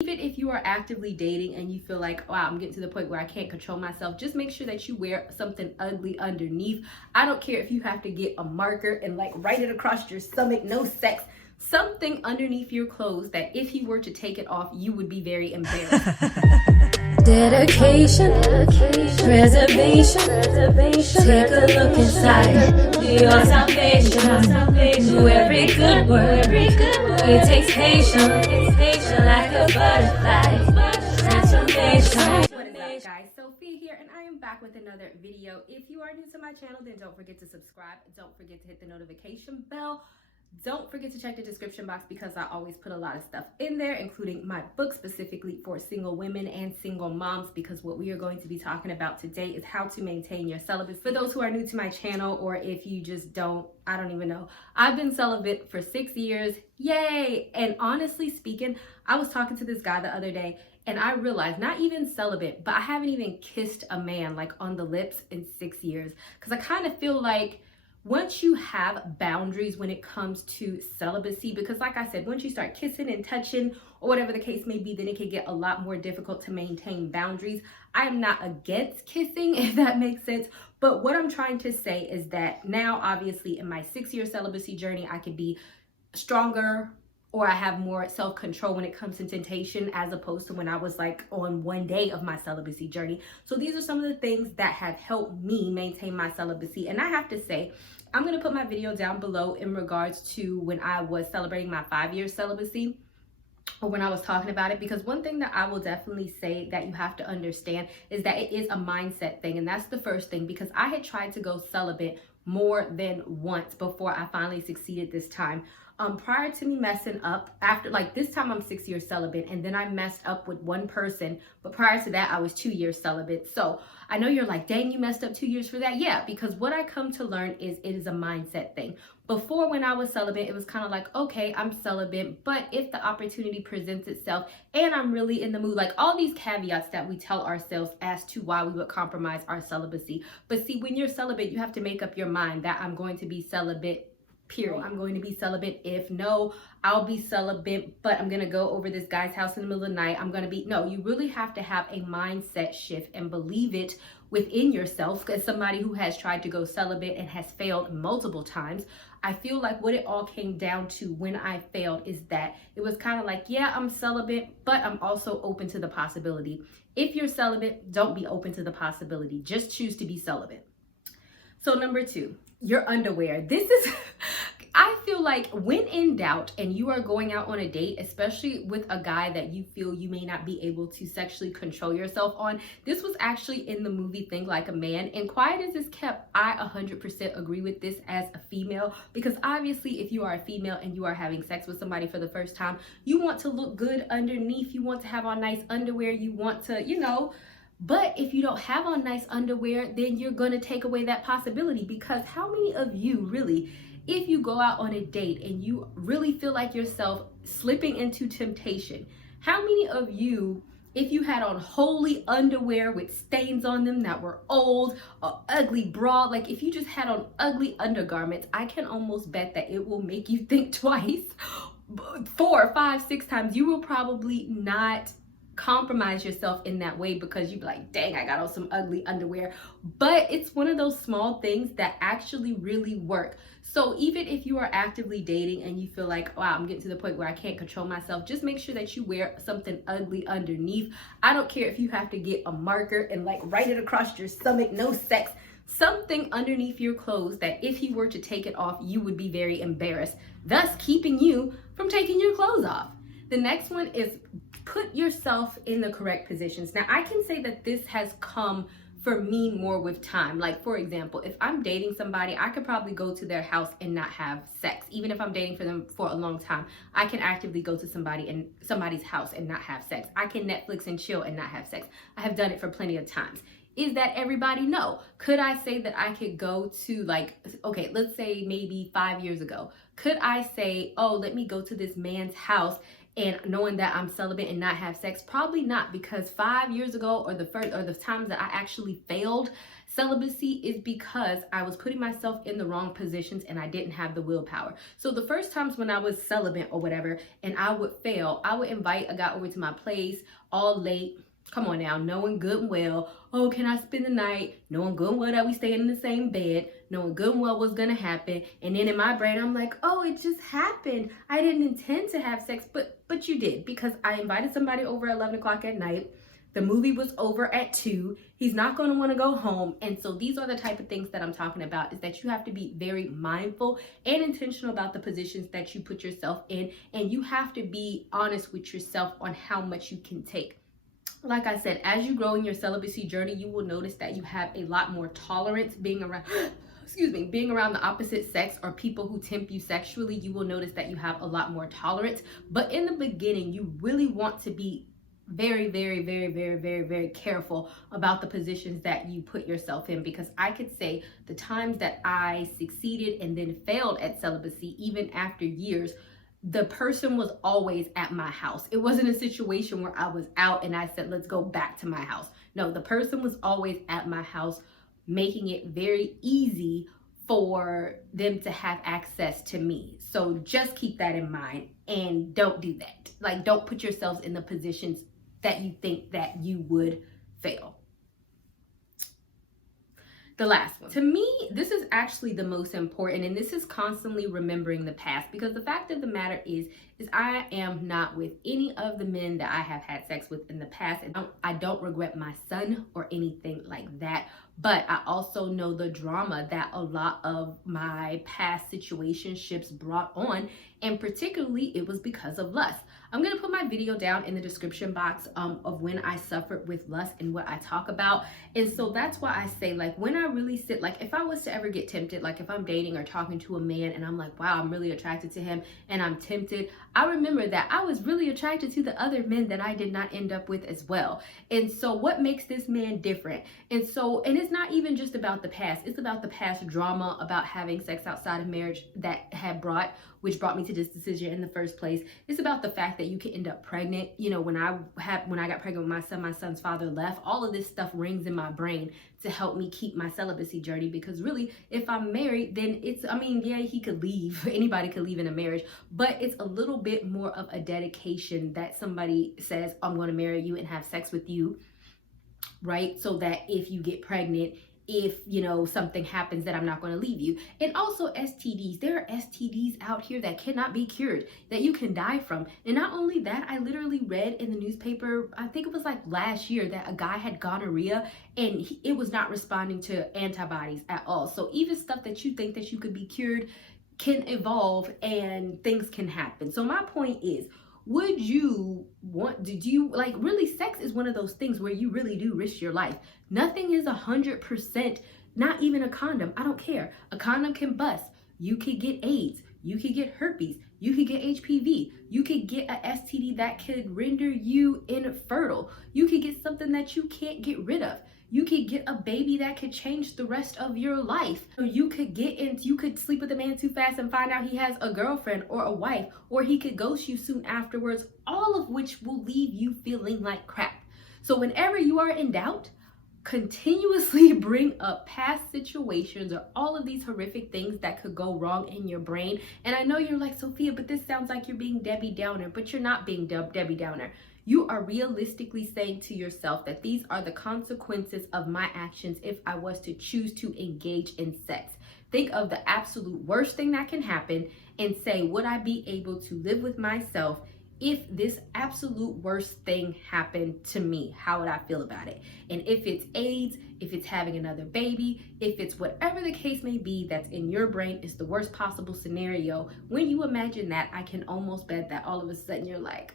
Even if you are actively dating and you feel like, wow, I'm getting to the point where I can't control myself, just make sure that you wear something ugly underneath. I don't care if you have to get a marker and like write it across your stomach, no sex, something underneath your clothes that if you were to take it off, you would be very embarrassed. Dedication, preservation, take a look inside your salvation. Do every good work, it takes patience, like a butterfly, transformation. What is up, guys? Sophie here, and I am back with another video. If you are new to my channel, then don't forget to subscribe. Don't forget to hit the notification bell. Don't forget to check the description box because I always put a lot of stuff in there, including my book specifically for single women and single moms, because what we are going to be talking about today is how to maintain your celibacy. For those who are new to my channel, or if you just I don't even know. I've been celibate for 6 years. Yay! And honestly speaking, I was talking to this guy the other day and I realized, not even celibate, but I haven't even kissed a man like on the lips in 6 years. Because I kind of feel like once you have boundaries when it comes to celibacy, because like I said, once you start kissing and touching or whatever the case may be, then it can get a lot more difficult to maintain boundaries. I am not against kissing, if that makes sense. But what I'm trying to say is that now, obviously, in my 6-year celibacy journey, I can be stronger, or I have more self-control when it comes to temptation, as opposed to when I was like on one day of my celibacy journey. So these are some of the things that have helped me maintain my celibacy. And I have to say, I'm going to put my video down below in regards to when I was celebrating my 5-year celibacy, or when I was talking about it, because one thing that I will definitely say that you have to understand is that it is a mindset thing. And that's the first thing, because I had tried to go celibate more than once before I finally succeeded this time. Prior to me messing up, after like this time I'm 6 years celibate, and then I messed up with one person, but prior to that I was 2 years celibate. So I know you're like, dang, you messed up 2 years for that. Yeah, because what I come to learn is it is a mindset thing. Before, when I was celibate, it was kind of like, okay, I'm celibate, but if the opportunity presents itself and I'm really in the mood, like all these caveats that we tell ourselves as to why we would compromise our celibacy. But see, when you're celibate, you have to make up your mind that I'm going to be celibate, period. I'm going to be celibate. If no, I'll be celibate, but I'm going to go over this guy's house in the middle of the night. I'm going to be, no, you really have to have a mindset shift and believe it within yourself. As somebody who has tried to go celibate and has failed multiple times, I feel like what it all came down to when I failed is that it was kind of like, yeah, I'm celibate, but I'm also open to the possibility. If you're celibate, don't be open to the possibility. Just choose to be celibate. So number 2, your underwear. This is, I feel like when in doubt and you are going out on a date, especially with a guy that you feel you may not be able to sexually control yourself on, this was actually in the movie Think Like a Man. And quiet as it's kept, I 100% agree with this as a female, because obviously if you are a female and you are having sex with somebody for the first time, you want to look good underneath, you want to have on nice underwear, you want to, but if you don't have on nice underwear, then you're going to take away that possibility. Because how many of you really, if you go out on a date and you really feel like yourself slipping into temptation, how many of you, if you had on holy underwear with stains on them that were old, or ugly bra, like if you just had on ugly undergarments, I can almost bet that it will make you think twice, 4, 5, 6 times. You will probably not compromise yourself in that way, because you'd be like, dang, I got on some ugly underwear. But it's one of those small things that actually really work. So even if you are actively dating and you feel like, wow, I'm getting to the point where I can't control myself, just make sure that you wear something ugly underneath. I don't care if you have to get a marker and like write it across your stomach, no sex, something underneath your clothes that if you were to take it off, you would be very embarrassed, thus keeping you from taking your clothes off. The next one is put yourself in the correct positions. Now, I can say that this has come for me more with time. Like, for example, if I'm dating somebody, I could probably go to their house and not have sex. Even if I'm dating for them for a long time, I can actively go to somebody's house and not have sex. I can Netflix and chill and not have sex. I have done it for plenty of times. Is that everybody? No. Could I say that I could go to, like, okay, let's say maybe 5 years ago, could I say, oh, let me go to this man's house and knowing that I'm celibate and not have sex? Probably not, because 5 years ago, or the times that I actually failed celibacy, is because I was putting myself in the wrong positions and I didn't have the willpower. So the first times when I was celibate or whatever and I would fail, I would invite a guy over to my place all late. Come on now, knowing good and well, oh, can I spend the night? Knowing good and well that we staying in the same bed, knowing good and well what's gonna happen. And then in my brain, I'm like, oh, it just happened. I didn't intend to have sex, but you did, because I invited somebody over at 11 o'clock at night. The movie was over at 2. He's not going to want to go home. And so these are the type of things that I'm talking about, is that you have to be very mindful and intentional about the positions that you put yourself in. And you have to be honest with yourself on how much you can take. Like I said, as you grow in your celibacy journey, you will notice that you have a lot more tolerance being around being around the opposite sex or people who tempt you sexually. You will notice that you have a lot more tolerance. But in the beginning, you really want to be very, very, very, very, very, very careful about the positions that you put yourself in, because I could say the times that I succeeded and then failed at celibacy, even after years, the person was always at my house. It wasn't a situation where I was out and I said, let's go back to my house. No, the person was always at my house, making it very easy for them to have access to me. So just keep that in mind and don't do that. Like, don't put yourselves in the positions that you think that you would fail. The last one. To me, this is actually the most important, and this is constantly remembering the past, because the fact of the matter is I am not with any of the men that I have had sex with in the past, and I don't regret my son or anything like that. But I also know the drama that a lot of my past situationships brought on, and particularly it was because of lust. I'm going to put my video down in the description box of when I suffered with lust and what I talk about. And so that's why I say, like, when I really sit, like, if I was to ever get tempted, like if I'm dating or talking to a man and I'm like, wow, I'm really attracted to him and I'm tempted, I remember that I was really attracted to the other men that I did not end up with as well. And so what makes this man different? And it's not even just about the past. It's about the past drama about having sex outside of marriage that which brought me to this decision in the first place. It's about the fact that you can end up pregnant. You know, when I got pregnant with my son's father left. All of this stuff rings in my brain to help me keep my celibacy journey, because really, if I'm married, then he could leave. Anybody could leave in a marriage, but it's a little bit more of a dedication that somebody says, I'm going to marry you and have sex with you, right? So that if you get pregnant, if something happens, that I'm not going to leave you. And also STDs. There are STDs out here that cannot be cured, that you can die from. And not only that, I literally read in the newspaper, I think it was like last year, that a guy had gonorrhea and it was not responding to antibodies at all. So even stuff that you think that you could be cured can evolve and things can happen. So my point is, really, sex is one of those things where you really do risk your life. Nothing is 100%, not even a condom. I don't care. A condom can bust. You could get AIDS. You could get herpes. You could get HPV. You could get a STD that could render you infertile. You could get something that you can't get rid of. You could get a baby that could change the rest of your life. You could sleep with a man too fast and find out he has a girlfriend or a wife, or he could ghost you soon afterwards, all of which will leave you feeling like crap. So whenever you are in doubt, continuously bring up past situations or all of these horrific things that could go wrong in your brain. And I know you're like, Sophia, but this sounds like you're being Debbie Downer, but you're not being Debbie Downer. You are realistically saying to yourself that these are the consequences of my actions if I was to choose to engage in sex. Think of the absolute worst thing that can happen and say, would I be able to live with myself if this absolute worst thing happened to me? How would I feel about it? And if it's AIDS, if it's having another baby, if it's whatever the case may be that's in your brain is the worst possible scenario, when you imagine that, I can almost bet that all of a sudden you're like,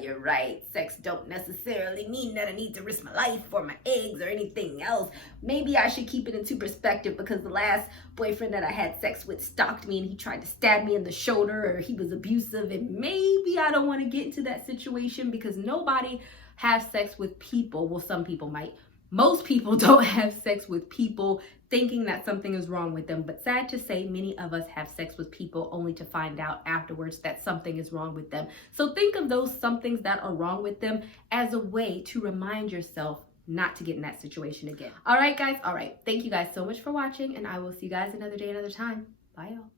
you're right. Sex don't necessarily mean that I need to risk my life or my eggs or anything else. Maybe I should keep it into perspective, because the last boyfriend that I had sex with stalked me and he tried to stab me in the shoulder, or he was abusive, and maybe I don't want to get into that situation, because nobody has sex with people. Well, some people might, Most people don't have sex with people thinking that something is wrong with them, but sad to say, many of us have sex with people only to find out afterwards that something is wrong with them. So think of those somethings that are wrong with them as a way to remind yourself not to get in that situation again. All right, guys. All right. Thank you guys so much for watching, and I will see you guys another day, another time. Bye, y'all.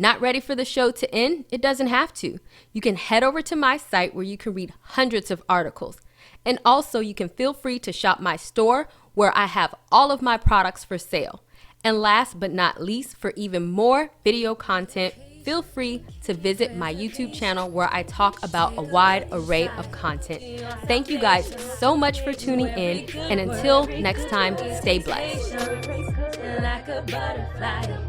Not ready for the show to end? It doesn't have to. You can head over to my site where you can read hundreds of articles. And also you can feel free to shop my store where I have all of my products for sale. And last but not least, for even more video content, feel free to visit my YouTube channel where I talk about a wide array of content. Thank you guys so much for tuning in, and until next time, stay blessed. Like a butterfly.